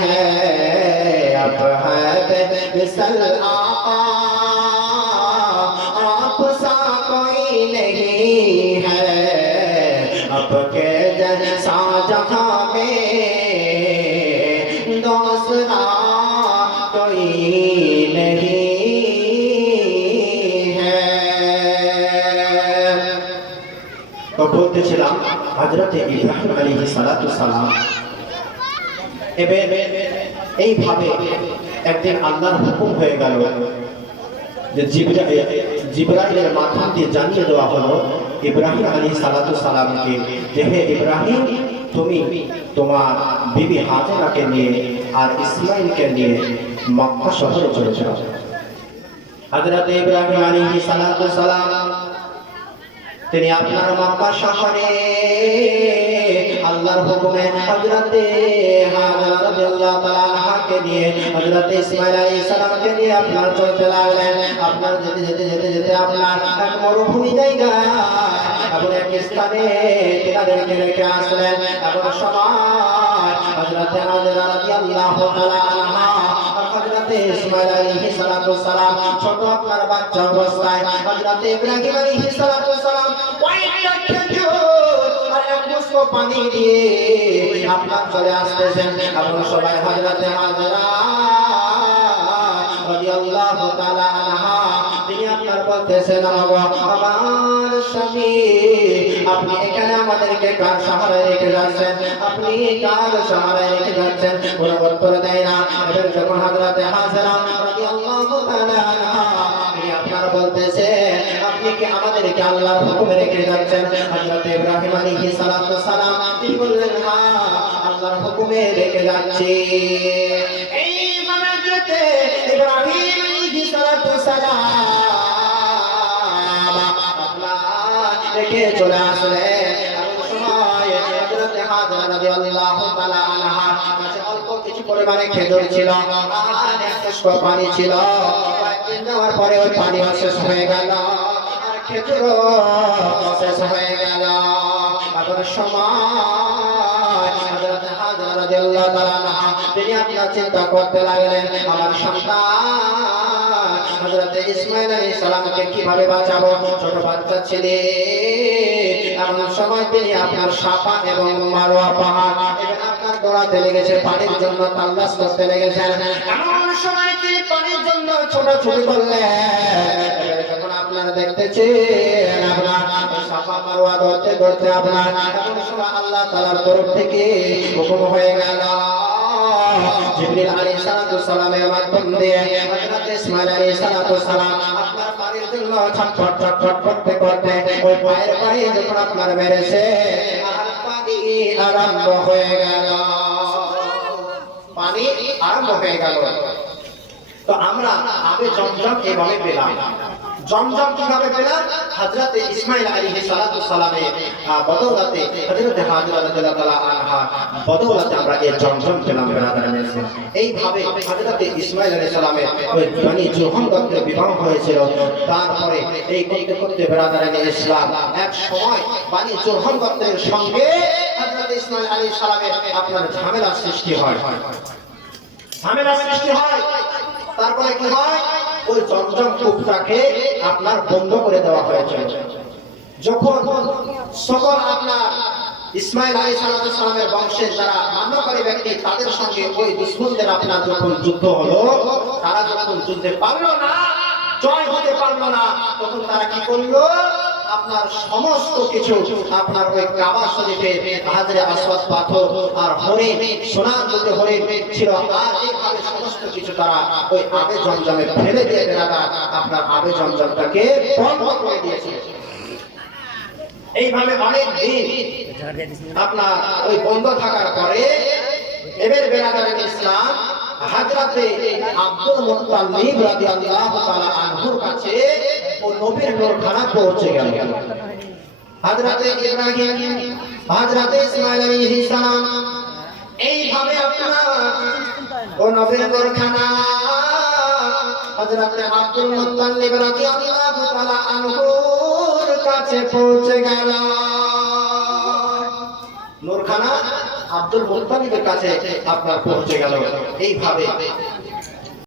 है अब है विसल आका आप सा कोई नहीं है अब के जैसा जहां में दूसरा कोई नहीं है। तो বলতেছিলাম হযরত ইব্রাহিম আলাইহিস সালাতু সালাম এইভাবে একদিন আল্লাহর হুকুম হয়ে গেল যে জিবরাইলের মাধ্যম দিয়ে জানিয়ে দেওয়া হলো ইব্রাহিম আলাইহিস সালাতু সালামকে যে হে ইব্রাহিম তুমি তোমার বিবি হাজেরাকে নিয়ে আর ইসমাইলকে নিয়ে মক্কা শহরে চলে যাও। হযরত ইব্রাহিম আলাইহিস সালাতু সালাম তিনি আপনার মক্কা শহরে আল্লাহর হুকুমে হযরত হাজরা রাদিয়াল্লাহু তাআলা আনহাকে নিয়ে হযরত ইসমাঈল আলাইহিস সালামকে নিয়ে আপনার চলতে লাগলেন। আপনার যেতে আপনার এক মরুভূমি জায়গা এমন এক স্থানে তিনাদেরকে রেখে আসলেন। এমন সময় হযরত হাজরা রাদিয়াল্লাহু তাআলা আনহা হযরত ইসমাঈল আলাইহিস সালাম ছোট আপনার বাচ্চা অবস্থায় হযরত ইব্রাহিম আলাইহিস সালাম পানি দিয়ে আপনার চলে আসতেছেন। এমন সবাই হযরত হাজরা রাদিয়াল্লাহু তাআলা আনহা তিনি আপনার বলতেছেন আমার স্বামী আপনি এখানে আমাদেরকে কার সাহায্যে রেখে যাচ্ছেন, আপনি কার সাহায্যে রেখে যাচ্ছেন? কোনো উত্তর দেয় না। এবার যখন হযরত হাজরা রাদিয়াল্লাহু তাআলা আনহা তিনি আপনার বলতেছে আপনি কি আমাদেরকে আল্লাহর হুকুমে রেখে যাচ্ছেন? হযরত ইব্রাহিম আলাইহিস সালাতু সালাম তিনি বললেন হ্যাঁ আল্লাহর হুকুমে রেখে যাচ্ছি। এই হযরত ইব্রাহিম আলাইহিস সালাতু সালাম আপনার রেখে চলে আসলেন। এমন সময় হযরত হাজরা রাদিয়াল্লাহু তাআলা আনহা কাছে অল্প কিছু পরিমাণে খেজুর ছিল আর এক পানি ছিল। কয়েকদিন যাওয়ার পরে ওই পানি শেষ হয়ে গেল আর খেজুর শেষ হয়ে গেল। এমন সময় হযরত হাজরা রাদিয়াল্লাহু তাআলা আনহা তিনি আপনার চিন্তা করতে লাগলেন আমার সন্তান হযরত ইসমাঈল আলাইহিস সালামকে কিভাবে বাঁচাবো, ছোট বাচ্চা ছেলে। এমন সময় তিনি আপনার সাফা এবং মারওয়া পাহাড় এবং আপনার দৌড়াতে লেগেছে, পানির জন্য তালাশ করতে লেগেছেন। এমন সময় তিনি পানির জন্য ছোটাছুটি করলেন। যখন আপনার দেখতেছেন আপনার সাফা মারওয়া ধরতে ধরতে আপনার এমন সময় আল্লাহ তাআলার তরফ থেকে হুকুম হয়ে গেল জিবরিল আলাইহিস সালামের মাধ্যম দিয়ে হযরত ইসমাঈল আলাইহিস সালাম আপনার পানির জন্য ছটফট করতে করতে ওই পায়ের পায়ে যখন আপনার মেরেছে আর পানি আরম্ভ হয়ে গেল, পানি আরম্ভ হয়ে গেল। তো আমরা আবে জমজম এভাবে পেলাম। জমজম কিভাবে পেলাম? হযরত ইসমাঈল আলাইহিস সালামের বদৌলতে হযরত হাজরা রাদিয়াল্লাহু তাআলা আনহা বদৌলতে আমরা এই জমজম পেলাম। এইভাবে হযরত ইসমাঈল আলাইহিস সালামের ওই বনি জুরহুম গোত্রে বিবাহ হয়েছিল। তারপরে এই করতে করতে বেরাদারানে ইসলাম এক সময় বনি জুরহুম গোত্রের সঙ্গে হযরত ইসমাঈল আলাইহিস সালামের আপনার ঝামেলা সৃষ্টি হয়। তারপরে কি হয় ওই জমজম কূপটাকে আপনার বন্ধ করে দেওয়া হয়েছে। যখন সকল আপনার ইসমাঈল আলাইহিস সালামের বংশের যারা মান্যকারী ব্যক্তি তাদের সঙ্গে ওই দুশমনদের আপনার যখন যুদ্ধ হলো, তারা যখন যুদ্ধে পারলো না, জয় হতে পারলো না, তখন তারা কি করলো আপনার সমস্ত কিছু আপনার ওই কাবা শরীফে হাজরে আসওয়াদ পাথর আর হরিণ সোনার দুটো হরিণ ছিল আর এইভাবে সমস্ত কিছু তারা ওই আবে জমজমে ফেলে দিয়ে বেরাদার আপনার আবে জমজমটাকে বন্ধ করে দিয়েছে। এইভাবে অনেক দিন আপনার ওই বন্ধ থাকার পরে এবার বেরাদারের ইসলাম হযরতে আব্দুল মুত্তালিব রাদিয়াল্লাহু তাআলা আনহুর কাছে ও নবীর নূরখানা পৌঁছে গেল। হযরতে ইব্রাহিম হযরতে ইসমাঈল আলাইহিস সালাম এইভাবে আপনার ও নবীর নূরখানা হযরতে আব্দুল মুত্তালিব রাদিয়াল্লাহু তাআলা আনহুর কাছে পৌঁছে গেল। নূরখানা আব্দুল মুত্তালিবের কাছে আপনার পৌঁছে গেল। এইভাবে